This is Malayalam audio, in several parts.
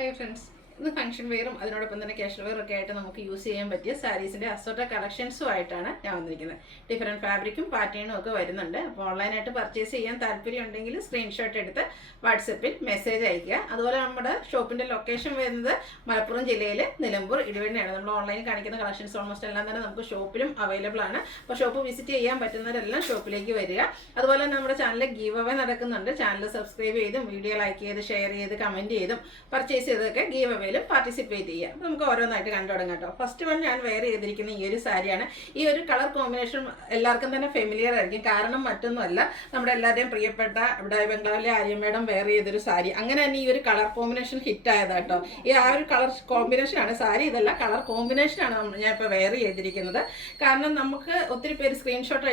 Hi friends. ഇത് ഫംഗ്ഷൻ വെയറും അതിനോടൊപ്പം തന്നെ കാഷ്വൽ വെയറും ഒക്കെ ആയിട്ട് നമുക്ക് യൂസ് ചെയ്യാൻ പറ്റിയ സാരീസിൻ്റെ അസോർട്ടഡ് കളക്ഷൻസും ആയിട്ടാണ് ഞാൻ വന്നിരിക്കുന്നത്. ഡിഫറെൻറ്റ് ഫാബ്രിക്കും പാറ്റേണും ഒക്കെ വരുന്നുണ്ട്. അപ്പോൾ ഓൺലൈനായിട്ട് പർച്ചേസ് ചെയ്യാൻ താല്പര്യം ഉണ്ടെങ്കിൽ സ്ക്രീൻഷോട്ട് എടുത്ത് വാട്സപ്പിൽ മെസ്സേജ് അയയ്ക്കുക. അതുപോലെ നമ്മുടെ ഷോപ്പിൻ്റെ ലൊക്കേഷൻ വരുന്നത് മലപ്പുറം ജില്ലയിൽ നിലമ്പൂർ ഇടുവണ്ണയാണ്. നമ്മൾ ഓൺലൈനിൽ കാണിക്കുന്ന കളക്ഷൻസ് ഓൾമോസ്റ്റ് എല്ലാം തന്നെ നമുക്ക് ഷോപ്പിലും അവൈലബിൾ ആണ്. അപ്പോൾ ഷോപ്പ് വിസിറ്റ് ചെയ്യാൻ പറ്റുന്നവരെല്ലാം ഷോപ്പിലേക്ക് വരിക. അതുപോലെ തന്നെ നമ്മുടെ ചാനലിൽ ഗീവ് അവേ നടക്കുന്നുണ്ട്. ചാനൽ സബ്സ്ക്രൈബ് ചെയ്തും വീഡിയോ ലൈക്ക് ചെയ്ത് ഷെയർ ചെയ്ത് കമൻറ്റ് ചെയ്തും പർച്ചേസ് ചെയ്തൊക്കെ ഗീവ് അവേ പാർട്ടിസിപ്പേറ്റ് ചെയ്യാം. അപ്പോൾ നമുക്ക് ഓരോന്നായിട്ട് കണ്ടു തുടങ്ങാം കേട്ടോ. ഫസ്റ്റ് വൺ ഞാൻ വെയർ ചെയ്തിരിക്കുന്ന ഈ ഒരു സാരിയാണ്. ഈ ഒരു കളർ കോമ്പിനേഷൻ എല്ലാവർക്കും തന്നെ ഫെമിലിയർ ആയിരിക്കും. കാരണം മറ്റൊന്നുമല്ല, നമ്മുടെ എല്ലാവരുടെയും പ്രിയപ്പെട്ട ഇവിടെ ബംഗ്ലാവിലെ ആര്യ മേഡം വെയർ ചെയ്തൊരു സാരി. അങ്ങനെ തന്നെ ഈ ഒരു കളർ കോമ്പിനേഷൻ ഹിറ്റ് ആയതാട്ടോ. ഈ ആ ഒരു കളർ കോമ്പിനേഷനാണ്, സാരി ഇതല്ല, കളർ കോമ്പിനേഷനാണ് ഞാൻ ഇപ്പോൾ വെയർ ചെയ്തിരിക്കുന്നത്. കാരണം നമുക്ക് ഒത്തിരി പേര് സ്ക്രീൻഷോട്ട്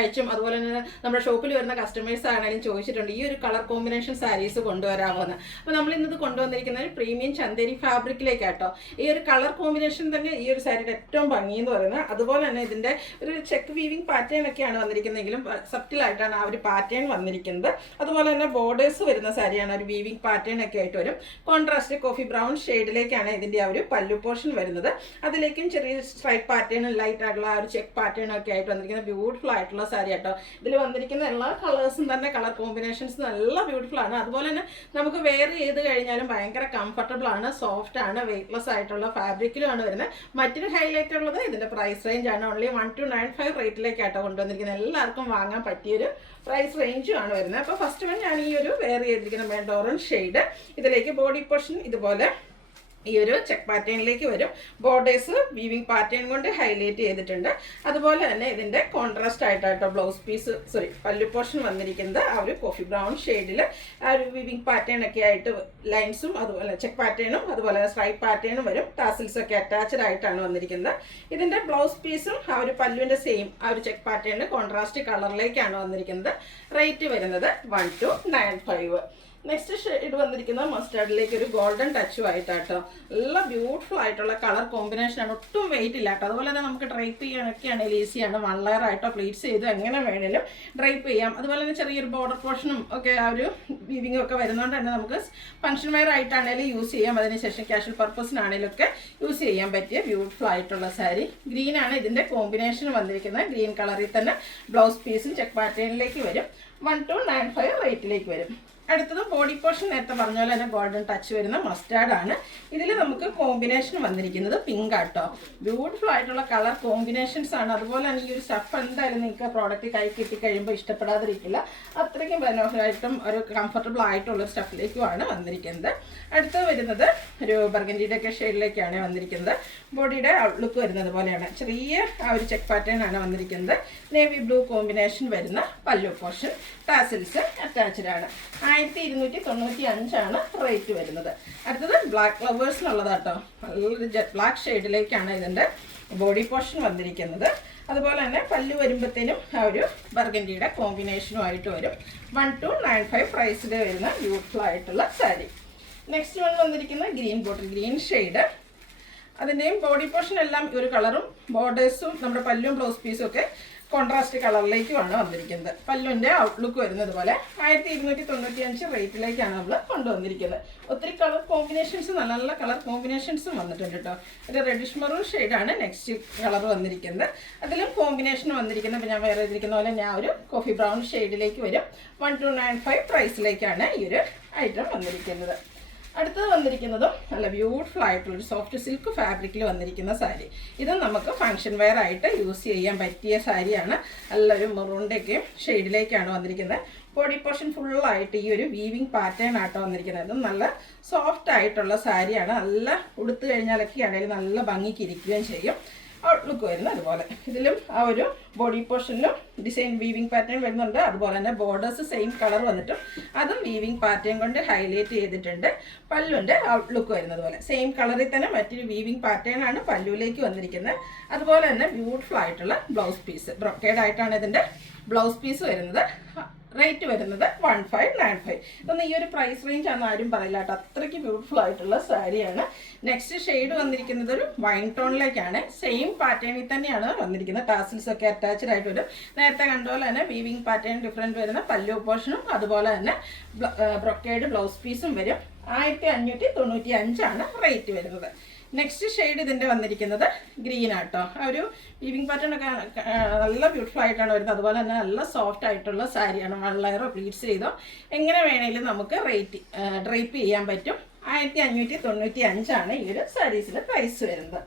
അയച്ചും അതുപോലെ തന്നെ നമ്മുടെ ഷോപ്പിൽ വരുന്ന കസ്റ്റമേഴ്സ് ആണെങ്കിലും ചോദിച്ചിട്ടുണ്ട് ഈ ഒരു കളർ കോമ്പിനേഷൻ സാരീസ് കൊണ്ടുവരാമോ എന്ന്. അപ്പോൾ നമ്മൾ ഇന്നത് കൊണ്ടുവന്നിരിക്കുന്ന ഒരു പ്രീമിയം ചന്ദേരി ഫാബ്രിക്കിലേക്കാട്ടോ. ഈ ഒരു കളർ കോമ്പിനേഷൻ തന്നെ ഈ ഒരു സാരിയുടെ ഏറ്റവും ഭംഗി എന്ന് പറയുന്നത്. അതുപോലെ തന്നെ ഇതിൻ്റെ ഒരു ചെക്ക് വീവിങ് പാറ്റേൺ ഒക്കെയാണ് വന്നിരിക്കുന്നതെങ്കിലും സബ്റ്റിലായിട്ടാണ് ആ ഒരു പാറ്റേൺ വന്നിരിക്കുന്നത്. അതുപോലെ തന്നെ ബോർഡേഴ്സ് വരുന്ന സാരിയാണ്, ഒരു വീവിങ് പാറ്റേൺ ഒക്കെ ആയിട്ട് വരും. കോൺട്രാസ്റ്റ് കോഫി ബ്രൗൺ ഷെയ്ഡിലേക്കാണ് ഇതിൻ്റെ ആ ഒരു പല്ലു പോർഷൻ വരുന്നത്. അതിലേക്കും ചെറിയ സ്ട്രൈപ്പ് പാറ്റേൺ, ലൈറ്റ് ആയിട്ടുള്ള ആ ഒരു ചെക്ക് പാറ്റേൺ ഒക്കെ ആയിട്ട് വന്നിരിക്കുന്ന ബ്യൂട്ടിഫുൾ ആയിട്ടുള്ള സാരി ആട്ടോ. ഇതിൽ വന്നിരിക്കുന്ന എല്ലാ കളേഴ്സും തന്നെ കളർ കോമ്പിനേഷൻസ് നല്ല ബ്യൂട്ടിഫുൾ ആണ്. അതുപോലെ തന്നെ നമുക്ക് വെയർ ചെയ്ത് കഴിഞ്ഞാലും ഭയങ്കര കംഫർട്ടബിൾ ആണ്, സോഫ്റ്റ് ആണ്, വെയ്റ്റ്ലെസ് ആയിട്ടുള്ള ഫാബ്രിക്കിലുമാണ് വരുന്നത്. മറ്റൊരു ഹൈലൈറ്റ് ഉള്ളത് ഇതിൻ്റെ പ്രൈസ് റേഞ്ച് ആണ്. ഓൺലി 1295 റേറ്റിലേക്കാട്ടോ കൊണ്ടുവന്നിരിക്കുന്നത്. എല്ലാവർക്കും വാങ്ങാൻ പറ്റിയൊരു പ്രൈസ് റേഞ്ചും ആണ് വരുന്നത്. അപ്പോൾ ഫസ്റ്റ് വൺ ഞാൻ ഈ ഒരു വെയർ ചെയ്തിരിക്കുന്ന മെന്റ് ഓറഞ്ച് ഷെയ്ഡ്, ഇതിലേക്ക് ബോഡി പോർഷൻ ഇതുപോലെ ഈ ഒരു ചെക്ക് പാറ്റേണിലേക്ക് വരും. ബോർഡേഴ്സ് വീവിങ് പാറ്റേൺ കൊണ്ട് ഹൈലൈറ്റ് ചെയ്തിട്ടുണ്ട്. അതുപോലെ തന്നെ ഇതിൻ്റെ കോൺട്രാസ്റ്റ് ആയിട്ടോ ബ്ലൗസ് പീസ് പല്ലു പോർഷൻ വന്നിരിക്കുന്നത് ആ ഒരു കോഫി ബ്രൗൺ ഷെയ്ഡിൽ ആ ഒരു വീവിങ് പാറ്റേൺ ഒക്കെ ആയിട്ട് ലൈൻസും അതുപോലെ ചെക്ക് പാറ്റേണും അതുപോലെ സ്ട്രൈപ്പ് പാറ്റേണും വരും. ടാസിൽസ് ഒക്കെ അറ്റാച്ച്ഡ് ആയിട്ടാണ് വന്നിരിക്കുന്നത്. ഇതിൻ്റെ ബ്ലൗസ് പീസും ആ ഒരു പല്ലുവിൻ്റെ സെയിം ആ ഒരു ചെക്ക് പാറ്റേണിൽ കോൺട്രാസ്റ്റ് കളറിലേക്കാണ് വന്നിരിക്കുന്നത്. റേറ്റ് വരുന്നത് 1295. നെക്സ്റ്റ് ഷെയ്ഡ് വന്നിരിക്കുന്നത് മസ്റ്റാർഡിലേക്ക് ഒരു ഗോൾഡൻ ടച്ചും ആയിട്ടാട്ടോ. നല്ല ബ്യൂട്ടിഫുൾ ആയിട്ടുള്ള കളർ കോമ്പിനേഷനാണ്, ഒട്ടും വെയിറ്റ് ഇല്ലാട്ടോ. അതുപോലെ തന്നെ നമുക്ക് ഡ്രൈപ്പ് ചെയ്യാനൊക്കെ ആണെങ്കിൽ ഈസിയാണ്. 1 ലെയർ ആയിട്ടോ പ്ലീറ്റ്സ് ചെയ്ത് എങ്ങനെ വേണേലും ഡ്രൈപ്പ് ചെയ്യാം. അതുപോലെ തന്നെ ചെറിയൊരു ബോർഡർ പോർഷനും ഒക്കെ ആ ഒരു വീവിംഗ് ഒക്കെ വരുന്നതുകൊണ്ട് തന്നെ നമുക്ക് ഫംഗ്ഷൻ വെയർ ആയിട്ടാണെങ്കിലും യൂസ് ചെയ്യാം. അതിനുശേഷം കാഷ്വൽ പർപ്പസിനാണെങ്കിലും ഒക്കെ യൂസ് ചെയ്യാൻ പറ്റിയ ബ്യൂട്ടിഫുൾ ആയിട്ടുള്ള സാരി. ഗ്രീനാണ് ഇതിൻ്റെ കോമ്പിനേഷൻ വന്നിരിക്കുന്നത്. ഗ്രീൻ കളറിൽ തന്നെ ബ്ലൗസ് പീസും ചെക്ക് പാറ്റേണിലേക്ക് വരും. 1295 റേറ്റിലേക്ക് വരും. അടുത്തത് ബോഡി പോർഷൻ നേരത്തെ പറഞ്ഞ പോലെ തന്നെ ഗോൾഡൻ ടച്ച് വരുന്ന മസ്റ്റാർഡ് ആണ്. ഇതിൽ നമുക്ക് കോമ്പിനേഷൻ വന്നിരിക്കുന്നത് പിങ്ക് ആട്ടോ. ബ്യൂട്ടിഫുൾ ആയിട്ടുള്ള കളർ കോമ്പിനേഷൻസ് ആണ്. അതുപോലെ തന്നെ ഈ ഒരു സ്റ്റഫ് എന്തായാലും നിങ്ങൾക്ക് പ്രോഡക്റ്റ് കൈ കിട്ടി കഴിയുമ്പോൾ ഇഷ്ടപ്പെടാതിരിക്കില്ല. അത്രയ്ക്കും മനോഹരമായിട്ടും ഒരു കംഫർട്ടബിൾ ആയിട്ടുള്ള സ്റ്റഫിലേക്കുമാണ് വന്നിരിക്കുന്നത്. അടുത്തത് വരുന്നത് ഒരു ബർഗൻഡിയുടെ ഒക്കെ ഷെയ്ഡിലേക്കാണ് വന്നിരിക്കുന്നത്. ബോഡിയുടെ ഔട്ട്ലുക്ക് വരുന്നത് പോലെയാണ്. ചെറിയ ആ ഒരു ചെക്ക് പാറ്റേൺ ആണ് വന്നിരിക്കുന്നത്. നേവി ബ്ലൂ കോമ്പിനേഷൻ വരുന്ന പല്ലു പോർഷൻ, ടാസിൽസ് അറ്റാച്ച്ഡ് ആണ്. 1295 റേറ്റ് വരുന്നത്. അടുത്തത് ബ്ലാക്ക് ഫ്ലവേഴ്സിനുള്ളതാട്ടോ. നല്ലൊരു ജെറ്റ് ബ്ലാക്ക് ഷെയ്ഡിലേക്കാണ് ഇതിൻ്റെ ബോഡി പോർഷൻ വന്നിരിക്കുന്നത്. അതുപോലെ തന്നെ പല്ലു വരുമ്പോഴത്തേനും ആ ഒരു ബർഗൻഡിയുടെ കോമ്പിനേഷനുമായിട്ട് വരും. 1295 പ്രൈസിൽ വരുന്ന ബ്യൂട്ടിഫുൾ ആയിട്ടുള്ള സാരി. നെക്സ്റ്റ് വൺ വന്നിരിക്കുന്നത് ഗ്രീൻ ബോട്ടിൽ ഗ്രീൻ ഷെയ്ഡ്. അതിൻ്റെയും ബോഡി പോർഷൻ എല്ലാം ഒരു കളറും ബോർഡേഴ്സും നമ്മുടെ പല്ലും ബ്ലൗസ് പീസും ഒക്കെ കോൺട്രാസ്റ്റ് കളറിലേക്കുമാണ് വന്നിരിക്കുന്നത്. പല്ലുവിൻ്റെ ഔട്ട്ലുക്ക് വരുന്നത് പോലെ 1295 റേറ്റിലേക്കാണ് നമ്മൾ കൊണ്ടുവന്നിരിക്കുന്നത്. ഒത്തിരി കളർ കോമ്പിനേഷൻസ്, നല്ല നല്ല കളർ കോമ്പിനേഷൻസും വന്നിട്ടുണ്ട് കേട്ടോ. ഒരു റെഡിഷ് മെറൂൺ ഷെയ്ഡാണ് നെക്സ്റ്റ് കളർ വന്നിരിക്കുന്നത്. അതിലും കോമ്പിനേഷൻ വന്നിരിക്കുന്നത് ഞാൻ വേറെ ചെയ്തിരിക്കുന്ന പോലെ ഞാൻ ഒരു കോഫി ബ്രൗൺ ഷെയ്ഡിലേക്ക് വരും. 1295 പ്രൈസിലേക്കാണ് ഈ ഒരു ഐറ്റം വന്നിരിക്കുന്നത്. അടുത്തത് വന്നിരിക്കുന്നതും നല്ല ബ്യൂട്ടിഫുൾ ആയിട്ടുള്ളൊരു സോഫ്റ്റ് സിൽക്ക് ഫാബ്രിക്കിൽ വന്നിരിക്കുന്ന സാരി. ഇത് നമുക്ക് ഫംഗ്ഷൻ വെയർ ആയിട്ട് യൂസ് ചെയ്യാൻ പറ്റിയ സാരിയാണ്. നല്ലൊരു മെറൂണിൻ്റെയൊക്കെ ഷെയ്ഡിലേക്കാണ് വന്നിരിക്കുന്നത്. ബോഡി പോർഷൻ ഫുള്ളായിട്ട് ഈ ഒരു വീവിങ് പാറ്റേൺ ആട്ടോ വന്നിരിക്കുന്നത്. അതും നല്ല സോഫ്റ്റ് ആയിട്ടുള്ള സാരിയാണ്. നല്ല ഉടുത്തു കഴിഞ്ഞാലൊക്കെ ആണെങ്കിലും നല്ല ഭംഗിക്ക് ഇരിക്കുകയും ചെയ്യും. ഔട്ട്ലുക്ക് വരുന്നത് അതുപോലെ. ഇതിലും ആ ഒരു ബോഡി പോർഷനിലും ഡിസൈൻ വീവിങ് പാറ്റേൺ വരുന്നുണ്ട്. അതുപോലെ തന്നെ ബോർഡേഴ്സ് സെയിം കളർ വന്നിട്ടും അതും വീവിങ് പാറ്റേൺ കൊണ്ട് ഹൈലൈറ്റ് ചെയ്തിട്ടുണ്ട്. പല്ലുവിൻ്റെ ഔട്ട്ലുക്ക് വരുന്നത് പോലെ സെയിം കളറിൽ തന്നെ മറ്റൊരു വീവിങ് പാറ്റേൺ ആണ് പല്ലുവിലേക്ക് വന്നിരിക്കുന്നത്. അതുപോലെ തന്നെ ബ്യൂട്ടിഫുൾ ആയിട്ടുള്ള ബ്ലൗസ് പീസ്, ബ്രൊക്കേഡ് ആയിട്ടാണ് ഇതിൻ്റെ ബ്ലൗസ് പീസ് വരുന്നത്. റേറ്റ് വരുന്നത് 1595. ഇതൊന്നും ഈ ഒരു പ്രൈസ് റേഞ്ച് ആണെന്ന് ആരും പറയില്ല കേട്ടോ. അത്രയ്ക്ക് ബ്യൂട്ടിഫുൾ ആയിട്ടുള്ള സാരിയാണ്. നെക്സ്റ്റ് ഷെയ്ഡ് വന്നിരിക്കുന്നത് ഒരു വൈൻ ടോണിലേക്കാണ്. സെയിം പാറ്റേണിൽ തന്നെയാണ് വന്നിരിക്കുന്നത്. ടാസിൽസ് ഒക്കെ അറ്റാച്ച്ഡ് ആയിട്ട് വരും. നേരത്തെ കണ്ടുപോലെ തന്നെ വീവിങ് പാറ്റേൺ ഡിഫറെൻറ്റ് വരുന്ന പല്ലു പോർഷനും അതുപോലെ തന്നെ ബ്രൊക്കേഡ് ബ്ലൗസ് പീസും വരും. 1595 റേറ്റ് വരുന്നത്. നെക്സ്റ്റ് ഷെയ്ഡ് ഇതിൻ്റെ വന്നിരിക്കുന്നത് ഗ്രീൻ ആട്ടോ. ആ ഒരു വീവിങ് പാറ്റേൺ ഒക്കെ നല്ല ബ്യൂട്ടിഫുൾ ആയിട്ടാണ് വരുന്നത്. അതുപോലെ തന്നെ നല്ല സോഫ്റ്റ് ആയിട്ടുള്ള സാരിയാണ്. 1 ലെയറോ പ്ലീറ്റ്സ് ചെയ്തോ എങ്ങനെ വേണമെങ്കിലും നമുക്ക് ഡ്രൈപ്പ് ചെയ്യാൻ പറ്റും. 1595 ഈ ഒരു സാരീസിൽ പ്രൈസ് വരുന്നത്.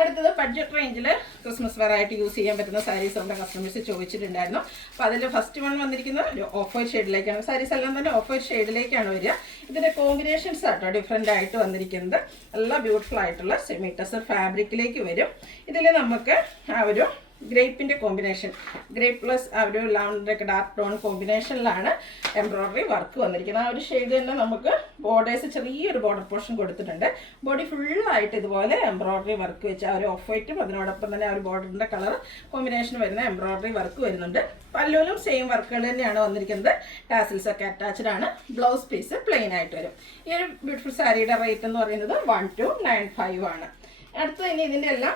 അടുത്തത് ബഡ്ജറ്റ് റേഞ്ചിൽ ക്രിസ്മസ് വെയർ ആയിട്ട് യൂസ് ചെയ്യാൻ പറ്റുന്ന സാരീസ് നമ്മുടെ കസ്റ്റമേഴ്സ് ചോദിച്ചിട്ടുണ്ടായിരുന്നു. അപ്പോൾ അതിൽ ഫസ്റ്റ് വൺ വന്നിരിക്കുന്നത് ഒരു ഓഫ് വൈറ്റ് ഷെയ്ഡിലേക്കാണ്. സാരീസ് എല്ലാം തന്നെ ഓഫ് വൈറ്റ് ഷെയ്ഡിലേക്കാണ് വരിക. ഇതിൻ്റെ കോമ്പിനേഷൻസ് ആട്ടോ ഡിഫറെൻ്റ് ആയിട്ട് വന്നിരിക്കുന്നത്. നല്ല ബ്യൂട്ടിഫുൾ ആയിട്ടുള്ള സെമി ടസർ ഫാബ്രിക്കിലേക്ക് വരും. ഇതിൽ നമുക്ക് ആ ഒരു ഗ്രേപ്പിൻ്റെ കോമ്പിനേഷൻ, ഗ്രേപ്പ് പ്ലസ് ആ ഒരു ലാവൻഡറൊക്കെ ഡാർക്ക് ടോൺ കോമ്പിനേഷനിലാണ് എംബ്രോയ്ഡറി വർക്ക് വന്നിരിക്കുന്നത്. ആ ഒരു ഷെയ്ഡ് തന്നെ നമുക്ക് ബോർഡേഴ്സ് ചെറിയൊരു ബോർഡർ പോർഷൻ കൊടുത്തിട്ടുണ്ട്. ബോഡി ഫുള്ളായിട്ട് ഇതുപോലെ എംബ്രോയ്ഡറി വർക്ക് വെച്ച് ആ ഒരു ഓഫ് വൈറ്റും അതിനോടൊപ്പം തന്നെ ആ ഒരു ബോർഡറിൻ്റെ കളർ കോമ്പിനേഷൻ വരുന്ന എംബ്രോയ്ഡറി വർക്ക് വരുന്നുണ്ട്. പല്ലുവിലും സെയിം വർക്കുകൾ തന്നെയാണ് വന്നിരിക്കുന്നത്. ടാസിൽസ് ഒക്കെ അറ്റാച്ച്ഡ് ആണ്. ബ്ലൗസ് പീസ് പ്ലെയിൻ ആയിട്ട് വരും. ഈ ഒരു ബ്യൂട്ടിഫുൾ സാരിയുടെ റേറ്റ് എന്ന് പറയുന്നത് 1295 ആണ്. അടുത്ത ഇനി ഇതിൻ്റെ എല്ലാം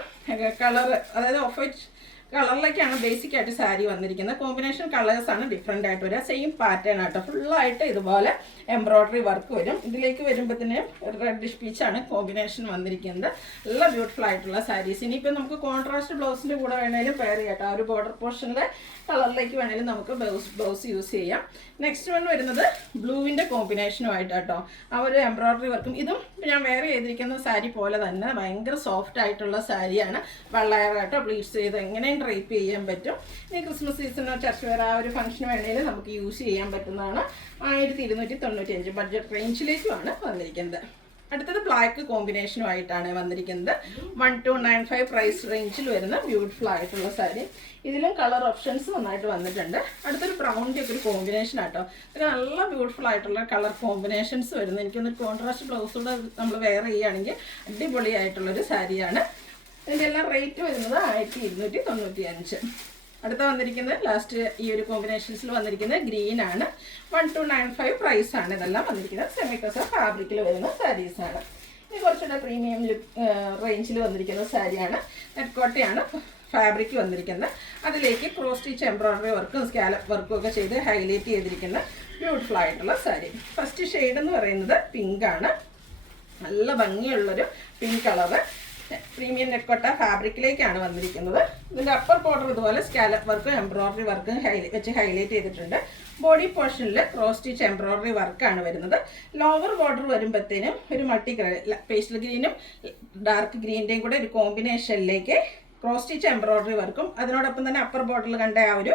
കളർ, അതായത് ഓഫ് വൈറ്റ് കളറിലേക്കാണ് ബേസിക് ആയിട്ട് സാരി വന്നിരിക്കുന്നത്. കോമ്പിനേഷൻ കളേഴ്സാണ് ഡിഫറെൻ്റ് ആയിട്ട് വരിക. സെയിം പാറ്റേൺ ആട്ടോ. ഫുള്ളായിട്ട് ഇതുപോലെ എംബ്രോയ്ഡറി വർക്ക് വരും. ഇതിലേക്ക് വരുമ്പോഴത്തേനും റെഡിഷ് പീച്ചാണ് കോമ്പിനേഷൻ വന്നിരിക്കുന്നത്. നല്ല ബ്യൂട്ടിഫുൾ ആയിട്ടുള്ള സാരീസ്. ഇനിയിപ്പോൾ നമുക്ക് കോൺട്രാസ്റ്റ് ബ്ലൗസിൻ്റെ കൂടെ വേണമെങ്കിലും പെയർ ചെയ്യാം. ആ ഒരു ബോർഡർ പോർഷനിലെ കളറിലേക്ക് വേണമെങ്കിലും നമുക്ക് ബ്ലൗസ് യൂസ് ചെയ്യാം. നെക്സ്റ്റ് വൺ വരുന്നത് ബ്ലൂവിൻ്റെ കോമ്പിനേഷനുമായിട്ടോ. ആ ഒരു എംബ്രോയ്ഡറി വർക്കും ഇതും ഞാൻ വേറെ ചെയ്തിരിക്കുന്ന സാരി പോലെ തന്നെ ഭയങ്കര സോഫ്റ്റ് ആയിട്ടുള്ള സാരിയാണ്. വെള്ളയറായിട്ടോ പ്ലീറ്റ്സ് ചെയ്ത് എങ്ങനെയും ഡ്രൈപ്പ് ചെയ്യാൻ പറ്റും. ഈ ക്രിസ്മസ് സീസണോ ചർച്ച് വെയർ ആ ഒരു ഫംഗ്ഷന് വേണമെങ്കിൽ നമുക്ക് യൂസ് ചെയ്യാൻ പറ്റുന്നതാണ്. 1295 ബഡ്ജറ്റ് റേഞ്ചിലേക്കുമാണ് വന്നിരിക്കുന്നത്. അടുത്തത് ബ്ലാക്ക് കോമ്പിനേഷനുമായിട്ടാണ് വന്നിരിക്കുന്നത്. 1295 പ്രൈസ് റേഞ്ചിൽ വരുന്ന ബ്യൂട്ടിഫുൾ ആയിട്ടുള്ള സാരി. ഇതിലും കളർ ഓപ്ഷൻസ് നന്നായിട്ട് വന്നിട്ടുണ്ട്. അടുത്തൊരു ബ്രൗണിൻ്റെ ഒക്കെ ഒരു കോമ്പിനേഷൻ ആട്ടോ. ഇതൊക്കെ നല്ല ബ്യൂട്ടിഫുൾ ആയിട്ടുള്ള കളർ കോമ്പിനേഷൻസ് വരുന്നത്. എനിക്കൊന്ന് കോൺട്രാസ്റ്റ് ബ്ലൗസൂടെ നമ്മൾ വെയർ ചെയ്യുകയാണെങ്കിൽ അടിപൊളിയായിട്ടുള്ളൊരു സാരിയാണ്. ഇതിൻ്റെ എല്ലാം റേറ്റ് വരുന്നത് 1295. അടുത്ത വന്നിരിക്കുന്നത് ലാസ്റ്റ് ഈ ഒരു കോമ്പിനേഷൻസിൽ വന്നിരിക്കുന്നത് ഗ്രീൻ ആണ്. 1295 പ്രൈസ് ആണ് ഇതെല്ലാം വന്നിരിക്കുന്നത്. സെമി കസർ ഫാബ്രിക്കിൽ വരുന്ന സാരീസാണ്. ഇത് കുറച്ചുകൂടെ പ്രീമിയം റേഞ്ചിൽ വന്നിരിക്കുന്ന സാരിയാണ്. നെറ്റ്കോട്ടയാണ് ഫാബ്രിക് വന്നിരിക്കുന്നത്. അതിലേക്ക് ക്രോസ് സ്റ്റിച്ച് എംബ്രോയ്ഡറി വർക്കും സ്കാലപ്പ് വർക്കും ഒക്കെ ചെയ്ത് ഹൈലൈറ്റ് ചെയ്തിരിക്കുന്ന ബ്യൂട്ടിഫുൾ ആയിട്ടുള്ള സാരി. ഫസ്റ്റ് ഷെയ്ഡ് എന്ന് പറയുന്നത് പിങ്ക് ആണ്. നല്ല ഭംഗിയുള്ളൊരു പിങ്ക് കളറ്. പ്രീമിയം നെറ്റ്കോട്ട ഫാബ്രിക്കിലേക്കാണ് വന്നിരിക്കുന്നത്. ഇതിൻ്റെ അപ്പർ ബോർഡർ ഇതുപോലെ സ്കാലപ്പ് വർക്കും എംബ്രോയ്ഡറി വർക്കും വെച്ച് ഹൈലൈറ്റ് ചെയ്തിട്ടുണ്ട്. ബോഡി പോർഷനിൽ ക്രോസ് സ്റ്റിച്ച് എംബ്രോയ്ഡറി വർക്കാണ് വരുന്നത്. ലോവർ ബോർഡർ വരുമ്പോഴത്തേനും ഒരു മൾട്ടി പേസ്റ്റൽ ഗ്രീനും ഡാർക്ക് ഗ്രീൻ്റെയും കൂടെ ഒരു കോമ്പിനേഷനിലേക്ക് ക്രോസ് സ്റ്റിച്ച് എംബ്രോയ്ഡറി വർക്കും അതിനോടൊപ്പം തന്നെ അപ്പർ ബോർഡറിൽ കണ്ട ആ ഒരു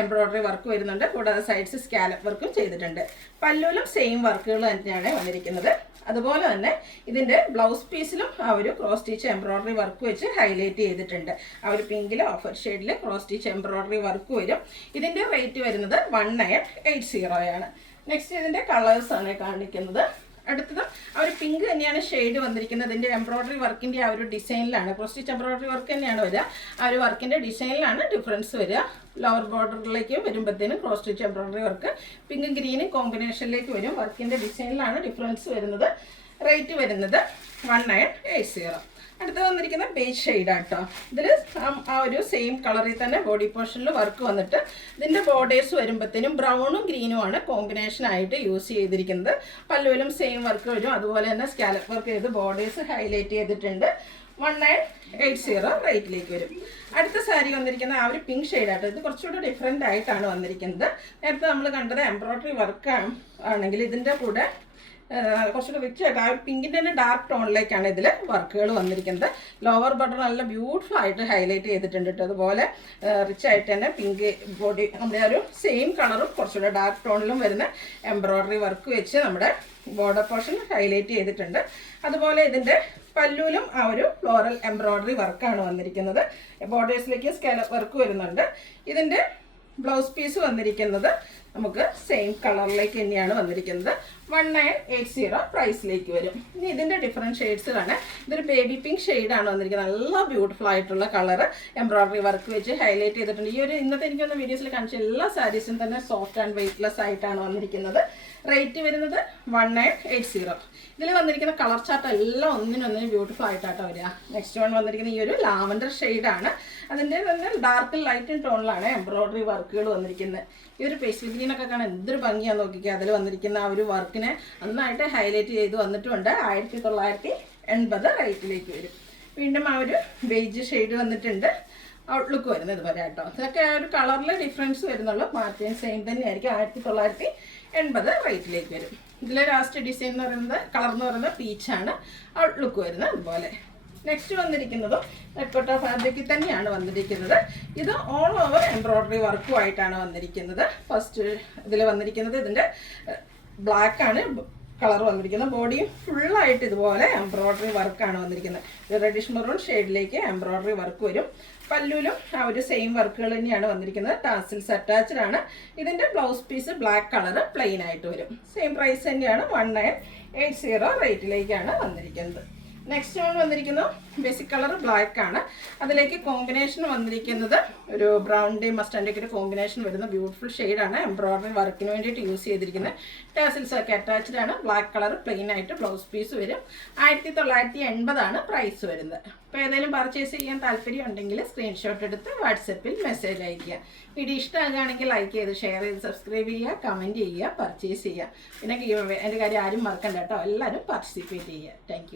എംബ്രോയ്ഡറി വർക്ക് വരുന്നുണ്ട്. കൂടാതെ സൈഡ്സ് സ്കാലപ്പ് വർക്കും ചെയ്തിട്ടുണ്ട്. പല്ലുവിലും സെയിം വർക്കുകൾ തന്നെയാണ് വന്നിരിക്കുന്നത്. അതുപോലെ തന്നെ ഇതിൻ്റെ ബ്ലൗസ് പീസിലും ആ ഒരു ക്രോസ് സ്റ്റിച്ച് എംബ്രോയ്ഡറി വർക്ക് വെച്ച് ഹൈലൈറ്റ് ചെയ്തിട്ടുണ്ട്. ആ ഒരു പിങ്കിൽ ഓഫർ ഷെയ്ഡിൽ ക്രോസ് സ്റ്റിച്ച് എംബ്രോയ്ഡറി വർക്ക് വരും. ഇതിൻ്റെ റേറ്റ് വരുന്നത് 1980 ആണ്. നെക്സ്റ്റ് ഇതിൻ്റെ കളേഴ്സാണ് കാണിക്കുന്നത്. അടുത്തത് ആ ഒരു പിങ്ക് തന്നെയാണ് ഷെയ്ഡ് വന്നിരിക്കുന്നത്. ഇതിൻ്റെ എംബ്രോയ്ഡറി വർക്കിൻ്റെ ആ ഒരു ഡിസൈനിലാണ്, ക്രോസ് സ്റ്റിച്ച് എംബ്രോയ്ഡറി വർക്ക് തന്നെയാണ് വരിക. ആ ഒരു വർക്കിൻ്റെ ഡിസൈനിലാണ് ഡിഫറൻസ് വരിക. ലോവർ ബോർഡറിലേക്ക് വരുമ്പോഴത്തേനും ക്രോസ് സ്റ്റിച്ച് എംബ്രോയ്ഡറി വർക്ക് പിങ്കും ഗ്രീനും കോമ്പിനേഷനിലേക്ക് വരും. വർക്കിൻ്റെ ഡിസൈനിലാണ് ഡിഫറൻസ് വരുന്നത്. റേറ്റ് വരുന്നത് 1980. അടുത്ത് വന്നിരിക്കുന്ന ബേജ് ഷെയ്ഡാട്ടോ. ഇതിൽ ആ ഒരു സെയിം കളറിൽ തന്നെ ബോഡി പോർഷനിൽ വർക്ക് വന്നിട്ട് ഇതിൻ്റെ ബോർഡേഴ്സ് വരുമ്പോഴത്തേനും ബ്രൗണും ഗ്രീനുമാണ് കോമ്പിനേഷനായിട്ട് യൂസ് ചെയ്തിരിക്കുന്നത്. പല്ലുവിലും സെയിം വർക്ക് വരും. അതുപോലെ തന്നെ സ്കാലപ്പ് വർക്ക് ചെയ്ത് ബോർഡേഴ്സ് ഹൈലൈറ്റ് ചെയ്തിട്ടുണ്ട്. 1980 റേറ്റിലേക്ക് വരും. അടുത്ത സാരി വന്നിരിക്കുന്ന ആ ഒരു പിങ്ക് ഷെയ്ഡാട്ടോ. ഇത് കുറച്ചുകൂടി ഡിഫറെൻ്റ് ആയിട്ടാണ് വന്നിരിക്കുന്നത്. നേരത്തെ നമ്മൾ കണ്ടത് എംബ്രോയ്ഡറി വർക്ക് ആണെങ്കിൽ ഇതിൻ്റെ കൂടെ കുറച്ചുകൂടി റിച്ച് ആയിട്ട് ആ ഒരു പിങ്കിൻ്റെ തന്നെ ഡാർക്ക് ടോണിലേക്കാണ് ഇതിൽ വർക്കുകൾ വന്നിരിക്കുന്നത്. ലോവർ ബട്ടൺ നല്ല ബ്യൂട്ടിഫുൾ ആയിട്ട് ഹൈലൈറ്റ് ചെയ്തിട്ടുണ്ട് കേട്ടോ. അതുപോലെ റിച്ച് ആയിട്ട് തന്നെ പിങ്ക് ബോഡി നമ്മുടെ ആ ഒരു സെയിം കളറും കുറച്ചുകൂടെ ഡാർക്ക് ടോണിലും വരുന്ന എംബ്രോയ്ഡറി വർക്ക് വെച്ച് നമ്മുടെ ബോർഡർ പോർഷൻ ഹൈലൈറ്റ് ചെയ്തിട്ടുണ്ട്. അതുപോലെ ഇതിൻ്റെ പല്ലുവിലും ആ ഒരു ഫ്ലോറൽ എംബ്രോയ്ഡറി വർക്കാണ് വന്നിരിക്കുന്നത്. ബോർഡേഴ്സിലേക്ക് സ്കാലപ്പ് വർക്ക് വരുന്നുണ്ട്. ഇതിൻ്റെ ബ്ലൗസ് പീസ് വന്നിരിക്കുന്നത് നമുക്ക് സെയിം കളറിലേക്ക് തന്നെയാണ് വന്നിരിക്കുന്നത്. 1980 പ്രൈസിലേക്ക് വരും. ഇനി ഇതിൻ്റെ ഡിഫറെൻറ്റ് ഷെയ്ഡ്സ് കാണാം. ഇതൊരു ബേബി പിങ്ക് ഷെയ്ഡാണ് വന്നിരിക്കുന്നത്. നല്ല ബ്യൂട്ടിഫുൾ ആയിട്ടുള്ള കളറ് എംബ്രോയ്ഡറി വർക്ക് വെച്ച് ഹൈലൈറ്റ് ചെയ്തിട്ടുണ്ട്. ഈ ഒരു ഇന്നത്തെ എനിക്കൊന്ന് വീഡിയോസിൽ കാണിച്ച എല്ലാ സാരീസും തന്നെ സോഫ്റ്റ് ആൻഡ് വെയ്റ്റ്ലെസ് ആയിട്ടാണ് വന്നിരിക്കുന്നത്. റേറ്റ് വരുന്നത് 1980. ഇതിൽ വന്നിരിക്കുന്ന കളർ ചാർട്ട് എല്ലാം ഒന്നിനൊന്നിന് ബ്യൂട്ടിഫുൾ ആയിട്ടാട്ടോ വരിക. നെക്സ്റ്റ് വൺ വന്നിരിക്കുന്ന ഈ ഒരു ലാവൻഡർ ഷെയ്ഡാണ്. അതിൻ്റെ തന്നെ ഡാർക്കും ലൈറ്റും ടോണിലാണ് എംബ്രോയ്ഡറി വർക്കുകൾ വന്നിരിക്കുന്നത്. ഈ ഒരു പേസ്റ്റൽ ഗ്രീനൊക്കെ കാണാൻ എന്തൊരു ഭംഗിയാന്ന് നോക്കിക്കുക. അതിൽ വന്നിരിക്കുന്ന ആ ഒരു വർക്കിനെ നന്നായിട്ട് ഹൈലൈറ്റ് ചെയ്ത് വന്നിട്ടുണ്ട്. 1980 റേറ്റിലേക്ക് വരും. വീണ്ടും ആ ഒരു ബേജ് ഷെയ്ഡ് വന്നിട്ടുണ്ട്. ഔട്ട്ലുക്ക് വരുന്നത് ഇതുവരെ കേട്ടോ. ഇതൊക്കെ ആ ഒരു കളറിൽ ഡിഫറൻസ് വരുന്നുള്ളൂ. പാറ്റേൺ സെയിം തന്നെയായിരിക്കും. 1980 റേറ്റിലേക്ക് വരും. ഇതിലെ ലാസ്റ്റ് ഡിസൈൻ എന്ന് പറയുന്നത് കളർ എന്ന് പറയുന്നത് പീച്ചാണ്. ഔട്ട്ലുക്ക് വരുന്നത് അതുപോലെ. നെക്സ്റ്റ് വന്നിരിക്കുന്നതും ടെക്കോട്ട ഫാബ്രിക്കിൽ തന്നെയാണ് വന്നിരിക്കുന്നത്. ഇത് ഓൾ ഓവർ എംബ്രോയ്ഡറി വർക്കുമായിട്ടാണ് വന്നിരിക്കുന്നത്. ഫസ്റ്റ് ഇതിൽ വന്നിരിക്കുന്നത് ഇതിൻ്റെ ബ്ലാക്കാണ് കളർ വന്നിരിക്കുന്നത്. ബോഡിയും ഫുള്ളായിട്ട് ഇതുപോലെ എംബ്രോയ്ഡറി വർക്കാണ് വന്നിരിക്കുന്നത്. റെഡിഷ് മെറൂൺ ഷെയ്ഡിലേക്ക് എംബ്രോയ്ഡറി വർക്ക് വരും. പല്ലുവിലും ആ ഒരു സെയിം വർക്കുകൾ തന്നെയാണ് വന്നിരിക്കുന്നത്. ടാസിൽസ് അറ്റാച്ച്ഡ് ആണ്. ഇതിൻ്റെ blouse piece black colour plain ആയിട്ട് വരും. സെയിം പ്രൈസ് തന്നെയാണ്. 1980 റേറ്റിലേക്കാണ് വന്നിരിക്കുന്നത്. നെക്സ്റ്റ് വൺ വന്നിരിക്കുന്നത് ബേസിക് കളർ ബ്ലാക്ക് ആണ്. അതിലേക്ക് കോമ്പിനേഷൻ വന്നിരിക്കുന്നത് ഒരു ബ്രൗണിൻ്റെയും മസ്റ്റാൻഡൊക്കെ ഒരു കോമ്പിനേഷൻ വരുന്ന ബ്യൂട്ടിഫുൾ ഷെയ്ഡാണ്. എംബ്രോയ്ഡറി വർക്കിന് വേണ്ടിയിട്ട് യൂസ് ചെയ്തിരിക്കുന്നത്. ടാസിൽസ് ഒക്കെ അറ്റാച്ച്ഡ് ആണ്. ബ്ലാക്ക് കളർ പ്ലെയിൻ ആയിട്ട് ബ്ലൗസ് പീസ് വരും. 1980 പ്രൈസ് വരുന്നത്. അപ്പോൾ ഏതെങ്കിലും പർച്ചേസ് ചെയ്യാൻ താല്പര്യം ഉണ്ടെങ്കിൽ സ്ക്രീൻഷോട്ട് എടുത്ത് വാട്സപ്പിൽ മെസ്സേജ് അയയ്ക്കുക. വീഡിയോ ഇഷ്ടമാകുകയാണെങ്കിൽ ലൈക്ക് ചെയ്ത് ഷെയർ ചെയ്ത് സബ്സ്ക്രൈബ് ചെയ്യുക, കമൻറ്റ് ചെയ്യുക, പർച്ചേസ് ചെയ്യുക. പിന്നെ എൻ്റെ കാര്യം ആരും മറക്കണ്ട കേട്ടോ. എല്ലാവരും പാർട്ടിസിപ്പേറ്റ് ചെയ്യുക. താങ്ക്